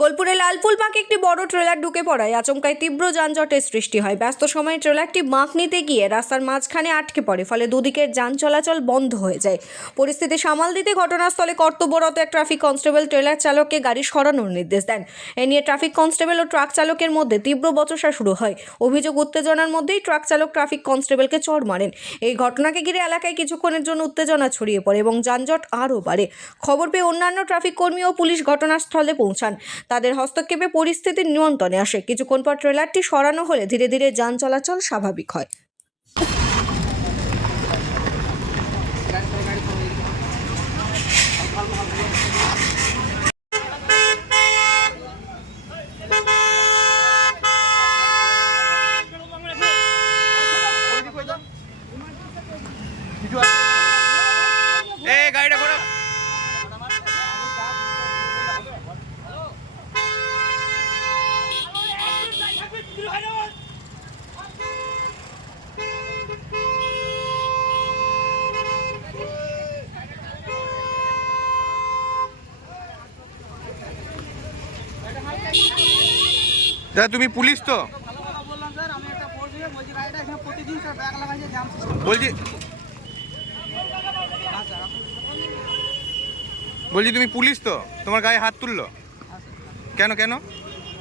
বোলপুরে লালপুল পাকে একটি বড় ট্রেলার ঢুকে পড়ায় আচমকায় তীব্র যানজটের সৃষ্টি হয়। ব্যস্ত সময়ে ট্রেলারটি বাঁক নিতে গিয়ে রাস্তার মাঝখানে আটকে পড়ে, ফলে দুদিকের যান চলাচল বন্ধ হয়ে যায়। পরিস্থিতি সামাল দিতে ঘটনাস্থলে কর্তব্যরত এক ট্রাফিক কনস্টেবল ট্রেলার চালককে গাড়ি সরানোর নির্দেশ দেন। এ নিয়ে ট্রাফিক কনস্টেবল ও ট্রাক চালকের মধ্যে তীব্র বচসা শুরু হয়। অভিযোগ, উত্তেজনার মধ্যেই ট্রাক চালক ট্রাফিক কনস্টেবলকে চড় মারেন। এই ঘটনাকে ঘিরে এলাকায় কিছুক্ষণের জন্য উত্তেজনা ছড়িয়ে পড়ে এবং যানজট আরও বাড়ে। খবর পেয়ে অন্যান্য ট্রাফিক কর্মী ও পুলিশ ঘটনাস্থলে পৌঁছান। তাদের হস্তক্ষেপে পরিস্থিতি নিয়ন্ত্রণে আসে। কিছুক্ষণ পর ট্রেলারটি সরানো হলে ধীরে ধীরে যান চলাচল স্বাভাবিক হয়। গাড়িটা ঘোরা। দাদা, তুমি পুলিশ তো? বলছি তুমি পুলিশ তো? তোমার গায়ে হাত তুললো কেন?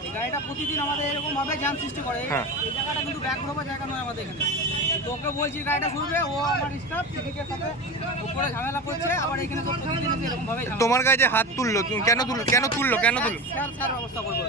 এই গাড়িটা প্রতিদিন আমাদের এরকম ভাবে জ্যাম সৃষ্টি করে। হ্যাঁ, এই জায়গাটা কিন্তু ব্যাক ঘোরাবার জায়গা নয় আমাদের এখানে। তোকে বলছি গাড়িটা শুনবে, ও আমার স্টাফ সিভিকের সাথে উপরে ঝামেলা করছে। আবার এখানে তো প্রতিদিন এরকম ভাবে তোমার গায়ে যে হাত তুললো, তুমি কেন তুললো? স্যার ব্যবস্থা করবো।